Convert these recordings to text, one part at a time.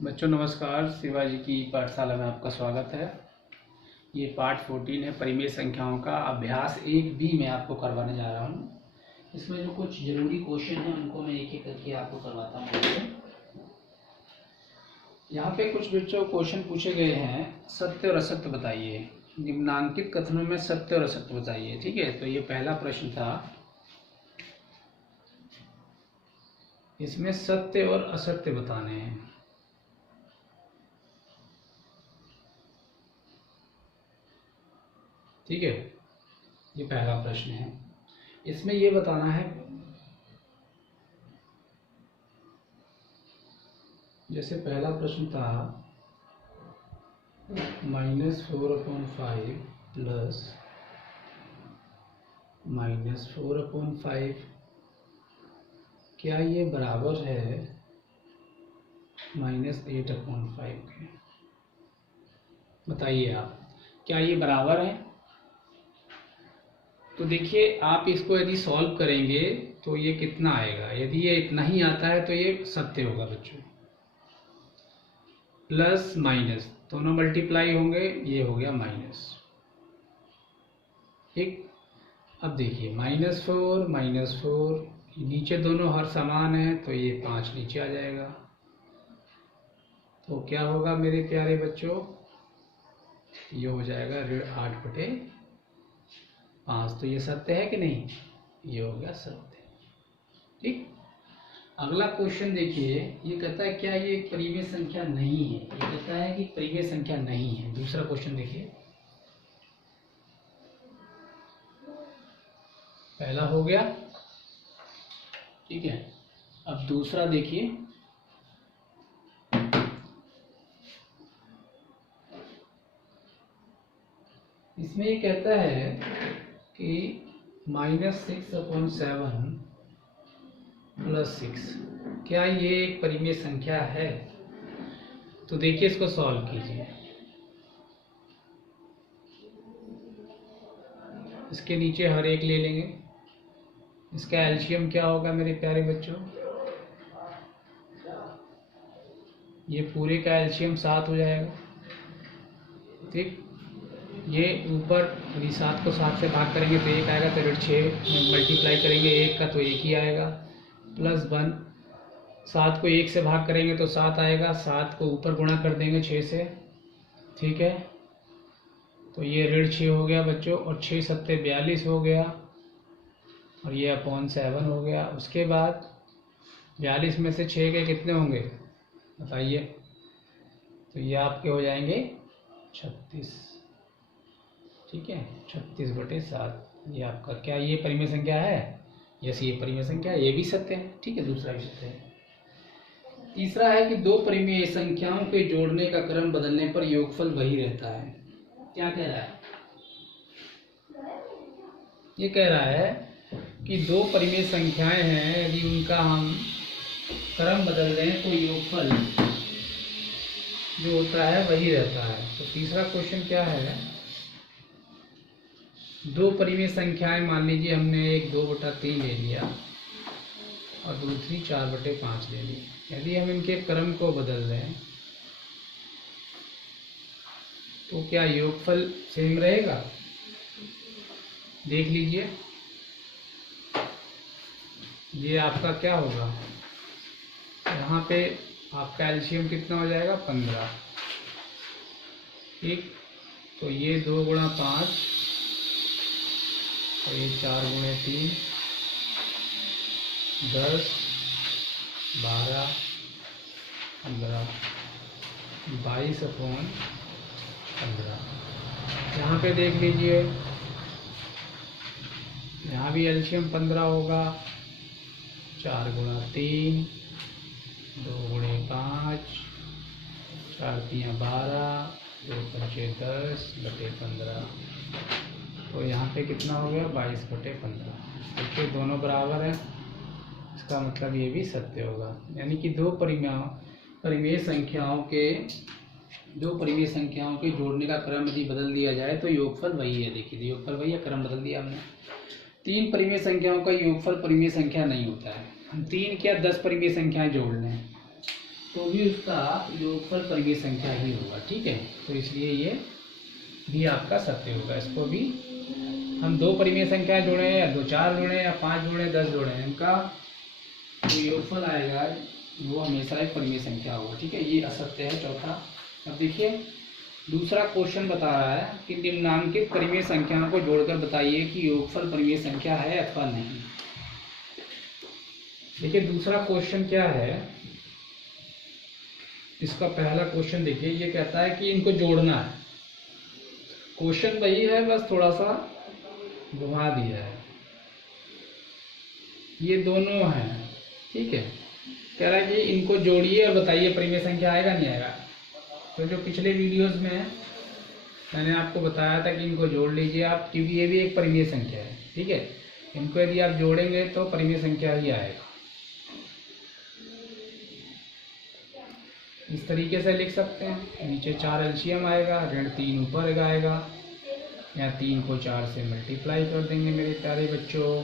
बच्चों नमस्कार। शिवाजी की पाठशाला में आपका स्वागत है। ये पार्ट 14 है, परिमेय संख्याओं का अभ्यास 1B मैं आपको करवाने जा रहा हूँ। इसमें जो कुछ जरूरी क्वेश्चन हैं उनको मैं एक एक करके आपको करवाता हूँ। यहाँ पे कुछ बच्चों क्वेश्चन पूछे गए हैं, सत्य और असत्य बताइए। निम्नांकित कथनों में सत्य और असत्य बताइए। ठीक है, तो ये पहला प्रश्न था, इसमें सत्य और असत्य बताने हैं। ठीक है, ये पहला प्रश्न है। इसमें ये बताना है, जैसे पहला प्रश्न था -4/5 प्लस -4/5, क्या ये बराबर है -8/5 के? बताइए आप, क्या ये बराबर है? तो देखिए, आप इसको यदि सॉल्व करेंगे तो ये कितना आएगा। यदि ये इतना ही आता है तो ये सत्य होगा बच्चों। प्लस माइनस दोनों मल्टीप्लाई होंगे, ये हो गया माइनस। ठीक, अब देखिए -4 नीचे दोनों हर समान है तो ये 5 नीचे आ जाएगा। तो क्या होगा मेरे प्यारे बच्चों, ये हो जाएगा ऋण 8/5। तो ये सत्य है कि नहीं? ये हो गया सत्य। ठीक, अगला क्वेश्चन देखिए, ये कहता है क्या ये एक परिमेय संख्या नहीं है। ये कहता है कि परिमेय संख्या नहीं है। दूसरा क्वेश्चन देखिए, पहला हो गया। ठीक है, अब दूसरा देखिए, इसमें ये कहता है कि -6/7 + 6, क्या ये एक परिमेय संख्या है? तो देखिए, इसको सॉल्व कीजिए। इसके नीचे हर एक ले लेंगे। इसका एलसीएम क्या होगा मेरे प्यारे बच्चों? ये पूरे का एलसीएम 7 हो जाएगा। ठीक, ये ऊपर 7 को 7 से भाग करेंगे तो 1 आएगा, तो 6 मल्टीप्लाई करेंगे 1 का तो 1 ही आएगा। +1, 7 को 1 से भाग करेंगे तो 7 आएगा, 7 को ऊपर गुणा कर देंगे 6 से। ठीक है, तो ये ऋण 6 हो गया बच्चों, और 6 सत्ते 42 हो गया, और ये /7 हो गया। उसके बाद 42 में से 6 के कितने होंगे बताइए? तो ये आपके हो जाएंगे 36। ठीक है, 36/7। ये आपका क्या ये परिमेय संख्या है? यस, ये परिमेय संख्या है, ये भी सत्य है। ठीक है, दूसरा भी सत्य है। तीसरा है कि दो परिमेय संख्याओं के जोड़ने का क्रम बदलने पर योगफल वही रहता है। क्या कह रहा है? ये कह रहा है कि दो परिमेय संख्याएं हैं, यदि उनका हम क्रम बदल दें तो योगफल जो होता है वही रहता है। तो तीसरा क्वेश्चन क्या है, दो परिमेय संख्याएं, मान लीजिए हमने एक 2/3 ले लिया और दूसरी 4/5 ले ली। यदि हम इनके क्रम को बदल दें तो क्या योगफल सेम रहेगा? देख लीजिए, ये आपका क्या होगा, यहाँ पे आपका एलसीएम कितना हो जाएगा? 15। ठीक, तो ये 2 × 5 और ये 4 × 3, 10, 12, 15, 22/15। यहाँ पे देख लीजिए, यहाँ भी एलसीएम 15 होगा। 4 × 3, 2 × 5, 4 × 3 12, 2 × 5 10/15। तो यहाँ पे कितना हो गया? 22/15। देखिए, दोनों बराबर है, इसका मतलब ये भी सत्य होगा। यानी कि दो परिमेय संख्याओं के जोड़ने का क्रम यदि बदल दिया जाए तो योगफल वही है। देखिए, योगफल वही है, क्रम बदल दिया हमने। 3 परिमेय संख्याओं का योगफल परिमेय संख्या नहीं होता है। हम 3 क्या 10 परिमेय संख्याएं जोड़ लें तो भी उसका योगफल परिमेय संख्या ही होगा। ठीक है, तो इसलिए ये भी आपका सत्य होगा। इसको भी हम दो परिमेय संख्या जोड़े या दो चार जोड़े या 5 जोड़े 10 जोड़े, इनका जो योगफल आएगा वो हमेशा एक परिमेय संख्या होगा। ठीक है, ये असत्य है चौथा। अब देखिए दूसरा क्वेश्चन बता रहा है कि निम्नांकित परिमेय संख्याओं को जोड़कर बताइए कि योगफल परिमेय संख्या है अथवा नहीं। देखिए दूसरा क्वेश्चन क्या है, इसका पहला क्वेश्चन देखिए, ये कहता है कि इनको जोड़ना है। क्वेश्चन वही है, बस थोड़ा सा घुमा दिया है। ये दोनों हैं, ठीक है, कह रहा है कि इनको जोड़िए और बताइए परिमेय संख्या आएगा नहीं आएगा। तो जो पिछले वीडियोस में मैंने आपको बताया था कि इनको जोड़ लीजिए आप, क्योंकि ये भी एक परिमेय संख्या है। ठीक है, इनको यदि आप जोड़ेंगे तो परिमेय संख्या ही आएगा। इस तरीके से लिख सकते हैं, नीचे 4 एलसीएम आएगा, ऋण 3 ऊपर आएगा, या 3 को 4 से मल्टीप्लाई कर देंगे मेरे प्यारे बच्चों।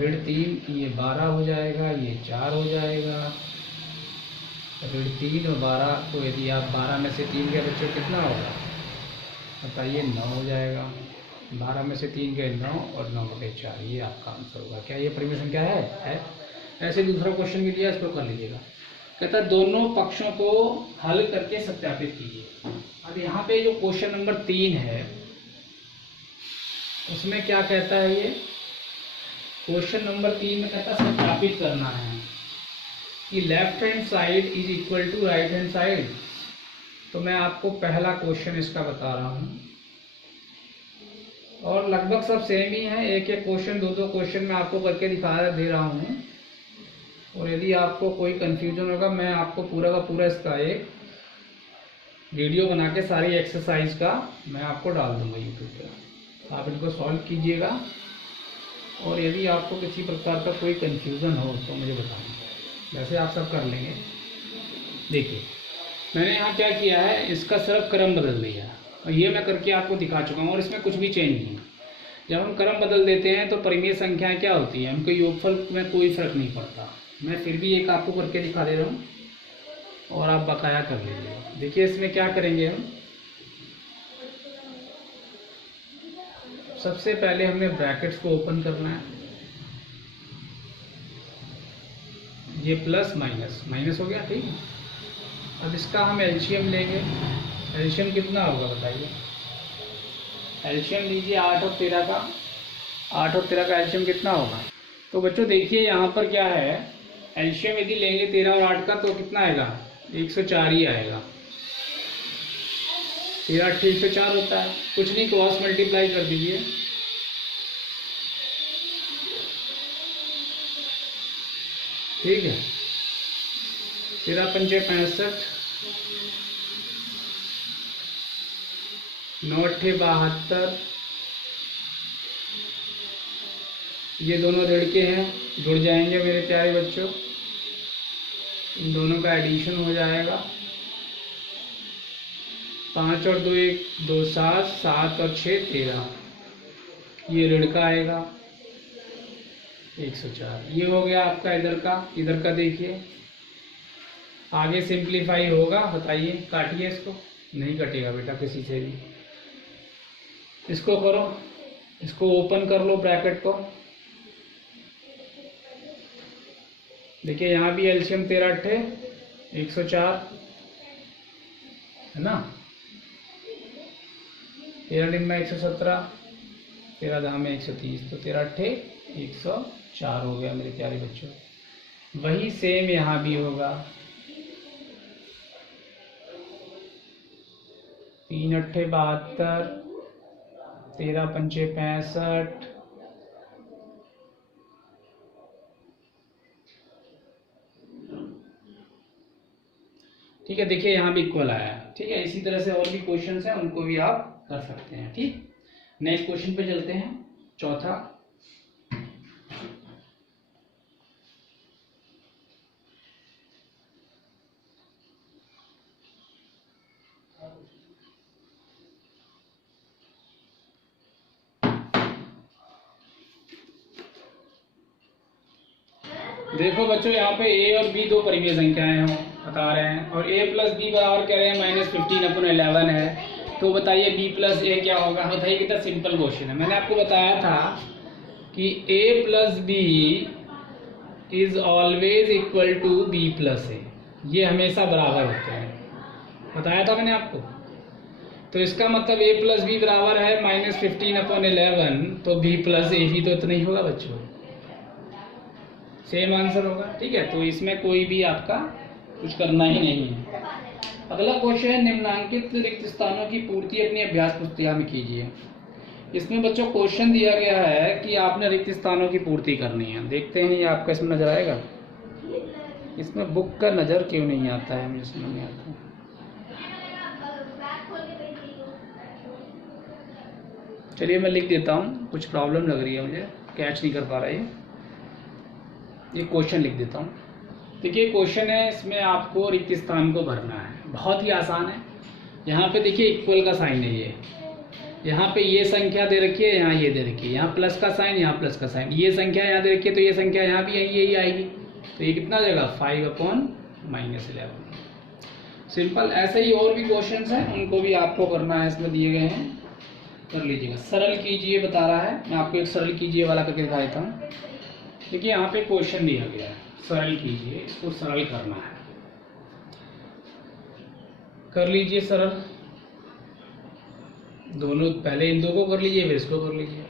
ऋण 3 ये 12 हो जाएगा, ये 4 हो जाएगा। ऋण 3 और 12 को यदि आप 12 में से 3 के बच्चों कितना होगा बताइए, 9 हो जाएगा। 12 में से 3 के 9 और 9 बटे 4, ये आपका आंसर होगा। क्या ये परिमेय संख्या है? ऐसे दूसरा क्वेश्चन भी दिया, इसको कर लीजिएगा। कहता है दोनों पक्षों को हल करके सत्यापित कीजिए। अब यहाँ पे जो क्वेश्चन नंबर 3 है उसमें क्या कहता है, ये क्वेश्चन नंबर 3 में कहता है सत्यापित करना है कि left hand side is equal to right hand side. तो मैं आपको पहला क्वेश्चन इसका बता रहा हूँ, और लगभग सब सेम ही है। एक एक क्वेश्चन, दो क्वेश्चन मैं आपको करके दिखा दे रहा हूँ, और यदि आपको कोई कंफ्यूजन होगा मैं आपको पूरा का पूरा इसका एक वीडियो बना के सारी एक्सरसाइज का मैं आपको डाल दूंगा यूट्यूब पर। आप इनको सॉल्व कीजिएगा, और यदि आपको किसी प्रकार का कोई कंफ्यूजन हो तो मुझे बताइए, वैसे आप सब कर लेंगे। देखिए मैंने यहाँ क्या किया है, इसका सिर्फ क्रम बदल दिया, और ये मैं करके आपको दिखा चुका हूँ, और इसमें कुछ भी चेंज नहीं। जब हम क्रम बदल देते हैं तो परिमेय संख्याएं क्या होती है, उनके योगफल में कोई फर्क नहीं पड़ता। मैं फिर भी एक आपको करके दिखा दे रहा हूँ, और आप बकाया कर लीजिएगा। देखिए इसमें क्या करेंगे हम, सबसे पहले हमें ब्रैकेट्स को ओपन करना है। ये प्लस माइनस माइनस हो गया, ठीक है। अब इसका हम एलसीएम लेंगे। एलसीएम कितना होगा बताइए, एलसीएम लीजिए 8 और 13 का। 8 और 13 का एलसीएम कितना होगा? तो बच्चों देखिए यहाँ पर क्या है, एलसीएम यदि लेंगे 13 और 8 का तो कितना आएगा, 104 ही आएगा। 13 8 104 होता है, कुछ नहीं, क्रॉस मल्टीप्लाई कर दीजिए। ठीक है, 13 पंचे 65, 9 अट्ठे 72। ये दोनों ऋण के हैं, जुड़ जाएंगे मेरे प्यारे बच्चों, इन दोनों का एडिशन हो जाएगा। 5 और 2 1 2 7, 7 और 6 13, ये ऋण का आएगा 104। ये हो गया आपका इधर का। इधर का देखिए आगे सिंप्लीफाई होगा, बताइए, काटिए इसको। नहीं कटेगा बेटा किसी से भी। इसको करो, इसको ओपन कर लो ब्रैकेट को। देखिए यहाँ भी एलसीएम 13 अट्ठे 104 है ना, 13 दिन में 117, 13 दाम में 130, तो 13 अट्ठे 104 हो गया मेरे प्यारे बच्चों। वही सेम यहाँ भी होगा, 3 अट्ठे 72, 13 पंचे 65, ठीक है। देखिए यहाँ भी इक्वल आया है, ठीक है। इसी तरह से और भी क्वेश्चंस हैं, उनको भी आप कर सकते हैं, ठीक। नेक्स्ट क्वेश्चन पे चलते हैं, चौथा। देखो बच्चों, यहाँ पे ए और बी दो परिमेय संख्याएं हम बता रहे हैं और a प्लस बी बराबर कह रहे हैं -15/11 है। तो बताइए b प्लस ए क्या होगा? बताइए, कितना सिंपल क्वेश्चन है। मैंने आपको बताया था कि a plus B is always equal to B plus A, ये हमेशा बराबर होते हैं, बताया था मैंने आपको। तो इसका मतलब a प्लस बी बराबर है -15/11, तो b प्लस ए भी तो इतना ही होगा बच्चों, सेम आंसर होगा। ठीक है, तो इसमें कोई भी आपका कुछ करना ही नहीं है। अगला क्वेश्चन है, निम्नांकित रिक्त स्थानों की पूर्ति अपनी अभ्यास पुस्तिका में कीजिए। इसमें बच्चों क्वेश्चन दिया गया है कि आपने रिक्त स्थानों की पूर्ति करनी है। देखते हैं ये आपका इसमें नजर आएगा। इसमें बुक का नज़र क्यों नहीं आता है, मुझे समझ नहीं आता। चलिए मैं लिख देता हूँ, कुछ प्रॉब्लम लग रही है मुझे, कैच नहीं कर पा रहा है। ये क्वेश्चन लिख देता हूँ। देखिए क्वेश्चन है, इसमें आपको रिक्त स्थान को भरना है, बहुत ही आसान है। यहाँ पे देखिए इक्वल का साइन है, ये यहाँ पे ये संख्या दे रखी है, यहाँ ये दे रखी है, यहाँ प्लस का साइन, यहाँ प्लस का साइन, ये संख्या यहाँ दे रखी है, तो ये संख्या यहाँ भी यही आएगी। तो ये कितना आ जाएगा? 5/-11। सिंपल। ऐसे ही और भी क्वेश्चन हैं, उनको भी आपको करना है, इसमें दिए गए हैं, कर लीजिएगा। सरल कीजिए बता रहा है, मैं आपको एक सरल कीजिए वाला करके दिखा देता हूँ। देखिए यहाँ पे क्वेश्चन दिया गया है, सरल कीजिए, इसको सरल करना है, कर लीजिए सरल। दोनों, पहले इन दो को कर लीजिए, फिर इसको कर लीजिए।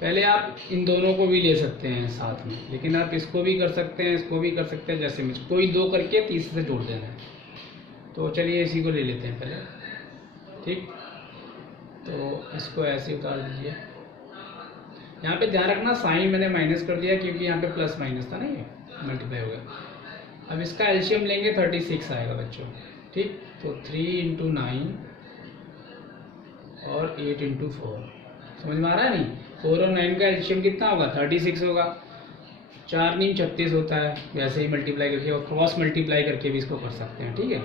पहले आप इन दोनों को भी ले सकते हैं साथ में, लेकिन आप इसको भी कर सकते हैं, इसको भी कर सकते हैं, जैसे मुझे कोई दो करके तीसरे से जोड़ देना है। तो चलिए इसी को ले लेते हैं पहले, ठीक। तो इसको ऐसे उतार दीजिए। यहाँ पे ध्यान रखना, साइन मैंने माइनस कर दिया क्योंकि यहाँ पे प्लस माइनस था ना, ये मल्टीप्लाई हो गया। अब इसका एलसीएम लेंगे, 36 आएगा बच्चों, ठीक। तो 3 × 9 और 8 × 4, समझ में आ रहा है? नहीं, 4 और 9 का एलसीएम कितना होगा? 36 होगा। 4 × 9 = 36 होता है, वैसे ही मल्टीप्लाई करके और क्रॉस मल्टीप्लाई करके भी इसको कर सकते हैं, ठीक है।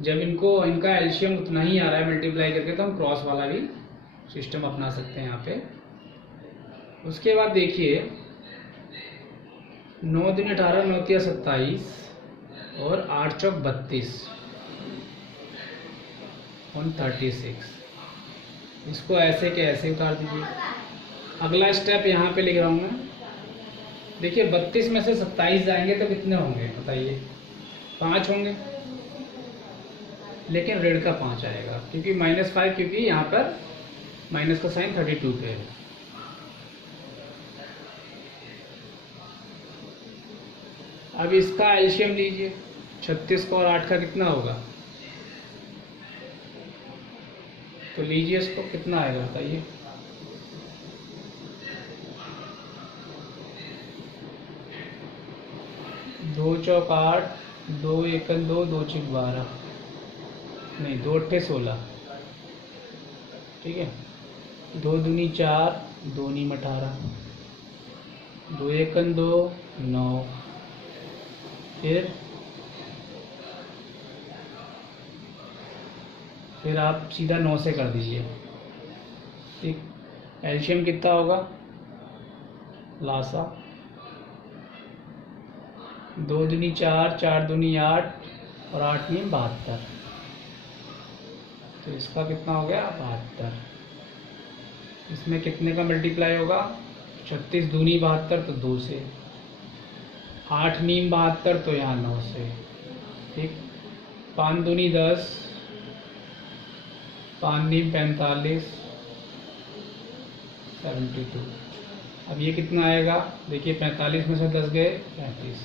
जब इनका एलसीएम उतना ही आ रहा है मल्टीप्लाई करके, तो हम क्रॉस वाला भी सिस्टम अपना सकते हैं यहाँ पे। उसके बाद देखिए 9 दूनी 18, 9 तिया 27 और 8 चौक 32 और 36। इसको ऐसे के ऐसे उतार दीजिए। अगला स्टेप यहाँ पे लिख रहा हूँ मैं। देखिए 32 में से 27 जाएंगे तो कितने होंगे बताइए? 5 होंगे, लेकिन रेड का 5 आएगा क्योंकि -5, क्योंकि यहाँ पर माइनस का साइन 32 पे है। अब इसका एलसीएम लीजिए, 36 का और 8 का कितना होगा? तो लीजिए इसको, कितना आएगा बताइए? दो चौक 8, 2 एकन 2, 2 छिक 12, नहीं 2 अट्ठे 16, ठीक है। 2 दूनी 4, 2 नीम 18, 2 एकन 2, 9, फिर आप सीधा 9 से कर दीजिए, ठीक। एलसीएम कितना होगा? लासा 2 दूनी 4, 4 दूनी 8 और 8 नीम 72, तो इसका कितना हो गया? 72। इसमें कितने का मल्टीप्लाई होगा? 36 दूनी 72, तो 2 से। 8 नीम 72, तो यहाँ 9 से, ठीक। 5 दूनी 10, 5 नीम 45, 72। अब ये कितना आएगा? देखिए 45 में से 10 गए, 35।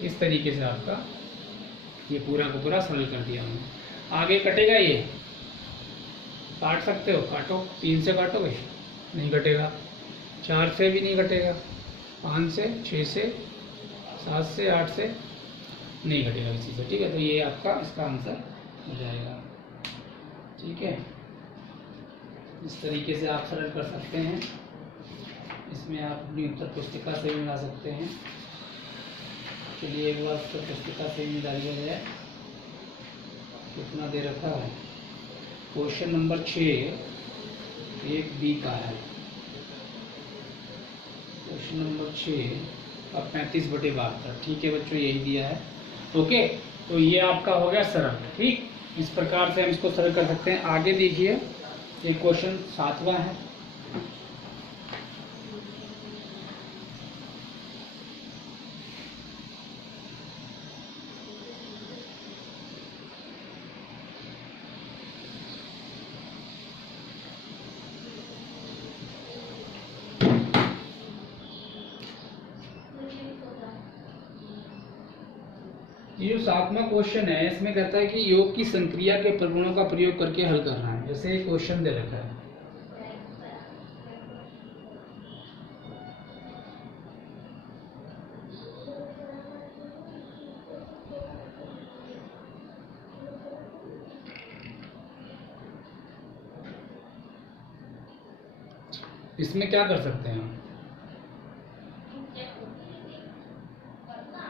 इस तरीके से आपका ये पूरा का पूरा सरल कर दिया हमने। आगे कटेगा ये? काट सकते हो, काटो। 3 से काटोगे? नहीं कटेगा। 4 से भी नहीं कटेगा। 5 से, 6 से, 7 से, 8 से नहीं कटेगा किसी से, ठीक है। तो ये आपका इसका आंसर हो जाएगा, ठीक है। इस तरीके से आप सरल कर सकते हैं। इसमें आप अपनी उत्तर पुस्तिका से भी मिला सकते हैं। चलिए एक बार उत्तर पुस्तिका से भी डालिए जाए, कितना दे रखा है। क्वेश्चन नंबर 6 एक बी का है क्वेश्चन नंबर 6 अब 35/72। ठीक है बच्चों, यही दिया है। ओके, तो ये आपका हो गया सरल। ठीक, इस प्रकार से हम इसको सरल कर सकते हैं। आगे देखिए, एक क्वेश्चन 7वां है। ये जो 7वां क्वेश्चन है, इसमें कहता है कि योग की संक्रिया के प्रगुणों का प्रयोग करके हल करना है। जैसे एक क्वेश्चन दे रखा है, इसमें क्या कर सकते हैं हम?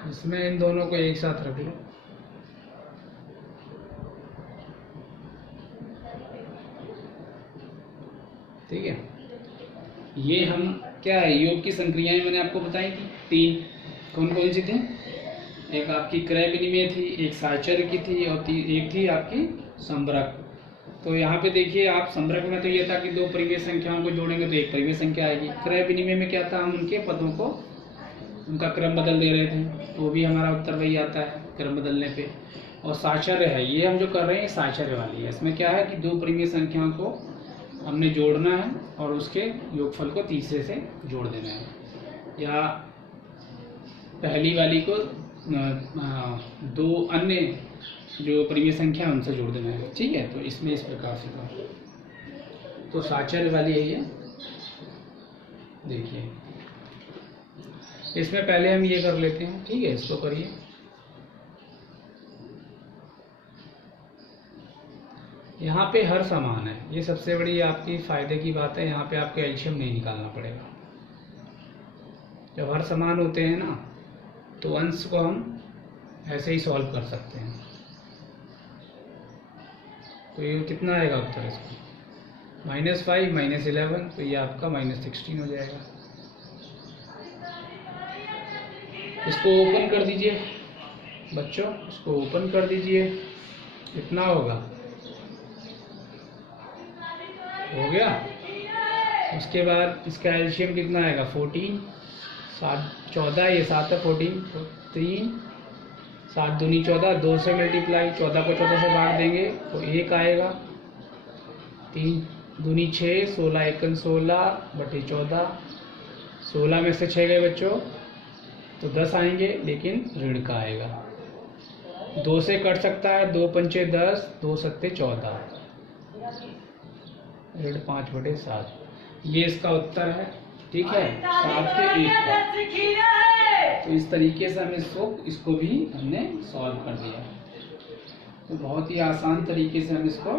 इसमें इन दोनों को एक साथ रख लो। ठीक है, ये हम क्या है, योग की संक्रियाएं मैंने आपको बताई थी 3। कौन कौन सी थी? एक आपकी क्रय विनिमय थी, एक साहचर्य की थी, और एक थी आपकी संबरक। तो यहाँ पे देखिए आप, संबरक में तो ये था कि 2 परिमेय संख्याओं को जोड़ेंगे तो एक परिमेय संख्या आएगी। क्रय विनिमय में क्या था, हम उनके पदों को, उनका क्रम बदल दे रहे थे, तो वो भी हमारा उत्तर वही आता है क्रम बदलने पे। और साहचर्य है, ये हम जो कर रहे हैं साहचर्य वाली है। इसमें क्या है कि 2 परिमेय संख्याओं को हमने जोड़ना है और उसके योगफल को तीसरे से जोड़ देना है, या पहली वाली को 2 अन्य जो परिमेय संख्या है उनसे जोड़ देना है। ठीक है, तो इसमें इस प्रकार से था। तो साहचर्य वाली है ये। देखिए, इसमें पहले हम ये कर लेते हैं। ठीक है, इसको करिए। यहाँ पे हर समान है, ये सबसे बड़ी आपकी फायदे की बात है। यहाँ पे आपको एलसीएम नहीं निकालना पड़ेगा। जब हर समान होते हैं ना, तो अंश को हम ऐसे ही सॉल्व कर सकते हैं। तो ये कितना आएगा उत्तर इसका? -5 -11, तो ये आपका -16 हो जाएगा। इसको ओपन कर दीजिए बच्चों, इसको ओपन कर दीजिए। कितना होगा? हो गया। उसके बाद इसका एलसीएम कितना आएगा? 14, 7 14, ये 7 है, 14 तो 3, 7 दूनी 14, 2 से मल्टीप्लाई, 14 को 14 से बांट देंगे तो 1 आएगा। 3 दूनी 6, 16 एकन 16/14, 16 में से 6 गए बच्चों तो 10 आएंगे, लेकिन ऋण का आएगा। 2 से कट सकता है, 2 पंचे 10, 2 सत्ते 14, ऋण 5/7। ये इसका उत्तर है। ठीक है, 7 के 1 का। तो इस तरीके से हम इसको भी हमने सॉल्व कर दिया। तो बहुत ही आसान तरीके से हम इसको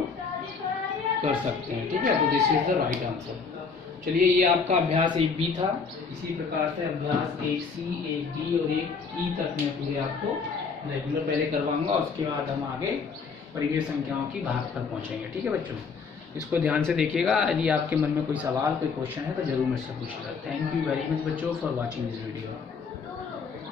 कर सकते हैं। ठीक है, तो this is the right answer. चलिए, ये आपका अभ्यास 1B था। इसी प्रकार से अभ्यास 1C, 1D और 1E तक मैं पूरे आपको रेगुलर पहले करवाऊंगा, उसके बाद हम आगे परिमेय संख्याओं की भाग तक पहुंचेंगे। ठीक है बच्चों, इसको ध्यान से देखिएगा। यदि आपके मन में कोई सवाल, कोई क्वेश्चन है तो जरूर मुझसे पूछिएगा। थैंक यू वेरी मच बच्चों फॉर वॉचिंग दिस वीडियो।